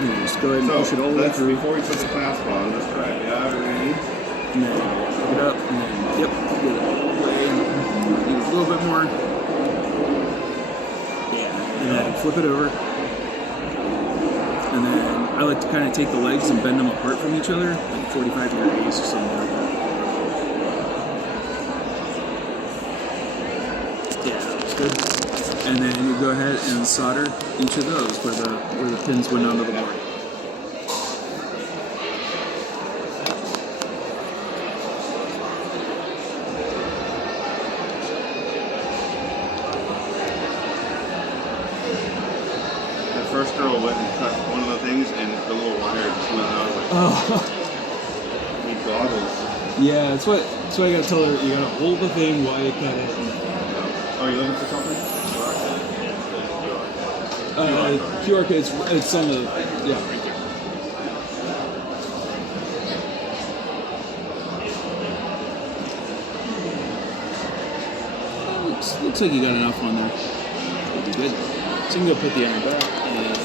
Yeah, just go ahead and push it all the way that's through. before we put the clasp on. Let's try it. Yeah, ready? And then pick it up, and then, yep, get it away. Need a little bit more. Yeah, and then flip it over. And then I like to kind of take the legs and bend them apart from each other, like 45 degrees or something like that. Yeah, that looks good. And then you go ahead and solder each of those where the pins went onto the board. The first girl went and cut one of the things, and the little wire just went out. I was like, Oh, need goggles. yeah, that's what I gotta tell her. You gotta hold the thing while you cut it. Oh, you looking for something? QR code, it's on the, yeah, right there. Looks like you got enough on there. That'd be good. So you can go put the iron back and